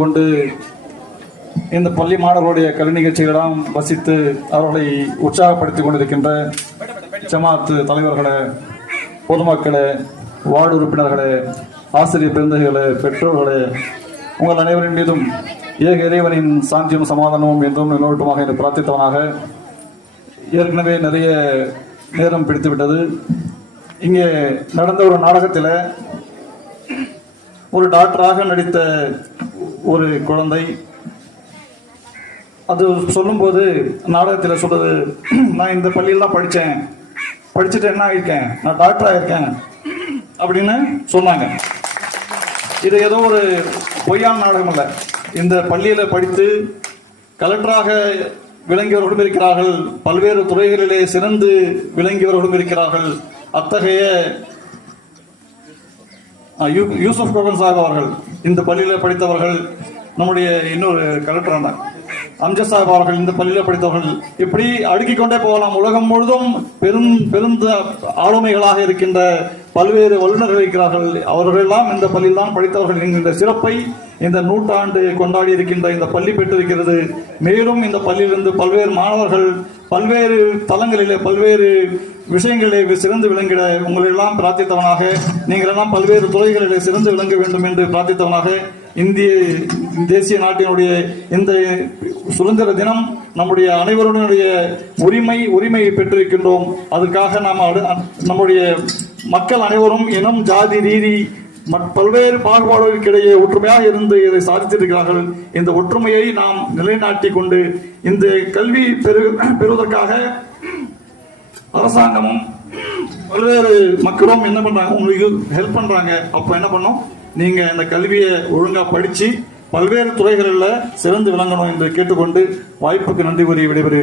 கொண்டு இந்த பள்ளி மாணவர்களுடைய கல்வி நிகழ்ச்சிகளெல்லாம் வசித்து அவர்களை உற்சாகப்படுத்திக் கொண்டிருக்கின்ற ஜமாத் தலைவர்களே, பொதுமக்களே, வார்டு உறுப்பினர்களே, ஆசிரியர் பெருந்தகைகளே, பெற்றோர்களே, உங்கள் அனைவரின் மீதும் ஏக இறைவனின் சாந்தியும் சமாதானமும் என்றும் நிலவட்டுமாக என்று பிரார்த்தித்தவனாக, ஏற்கனவே நிறைய நேரம் பிடித்துவிட்டது. இங்கே நடந்த ஒரு நாடகத்தில் ஒரு டாக்டராக நடித்த ஒரு குழந்தை அது சொல்லும்போது நாடகத்தில் சொல்றது, நான் இந்த பள்ளியில் தான் படிச்சுட்டு என்ன ஆகியிருக்கேன், நான் டாக்டராக இருக்கேன் அப்படின்னு சொன்னாங்க. இது ஏதோ ஒரு பொய்யான நாடகம் அல்ல. இந்த பள்ளியில் படித்து கலெக்டராக விளங்கியவர்களும் இருக்கிறார்கள், பல்வேறு துறைகளிலே சிறந்து விளங்கியவர்களும் இருக்கிறார்கள். அத்தகைய யூசுப் கோகன் சாஹிப் அவர்கள் இந்த பள்ளியில் படித்தவர்கள், நம்முடைய இன்னொரு கலெக்டரான அம்ஜத் சாஹிப் அவர்கள் இந்த பள்ளியில் படித்தவர்கள், இப்படி அடுக்கிக் கொண்டே போகலாம். உலகம் முழுதும் பெருந்த ஆளுமைகளாக இருக்கின்ற பல்வேறு வல்லுநர்கள் இருக்கிறார்கள். அவர்கள் எல்லாம் இந்த பள்ளியில் தான் படித்தவர்கள் என்கின்ற சிறப்பை இந்த நூற்றாண்டு கொண்டாடி இருக்கின்ற இந்த பள்ளி பெற்றிருக்கிறது. மேலும் இந்த பள்ளியிலிருந்து பல்வேறு மாணவர்கள் பல்வேறு தளங்களிலே பல்வேறு விஷயங்களிலே சிறந்து விளங்கிட உங்களெல்லாம் பிரார்த்தித்தவனாக, நீங்கள் எல்லாம் பல்வேறு துறைகளிலே சிறந்து விளங்க வேண்டும் என்று பிரார்த்தித்தவனாக, இந்திய தேசிய நாட்டினுடைய இந்த சுதந்திர தினம் நம்முடைய அனைவருடைய உரிமையை பெற்றிருக்கின்றோம். அதற்காக நாம் நம்முடைய மக்கள் அனைவரும் இனம், ஜாதி, ரீதி, பல்வேறு பாகுபாடுகளுக்கிடையே ஒற்றுமையாக இருந்து இதை சாதித்திருக்கிறார்கள். இந்த ஒற்றுமையை நாம் நிலைநாட்டிக் கொண்டு இந்த கல்வி பெறுவதற்காக அரசாங்கமும் பல்வேறு மக்களும் என்ன பண்றாங்க, உங்களுக்கு ஹெல்ப் பண்றாங்க. அப்ப என்ன பண்ணும், நீங்க இந்த கல்வியை ஒழுங்கா படிச்சு பல்வேறு துறைகளில் சிறந்து விளங்கணும் என்று கேட்டுக்கொண்டு வாய்ப்புக்கு நன்றி கூறி விடைபெறுகிறேன்.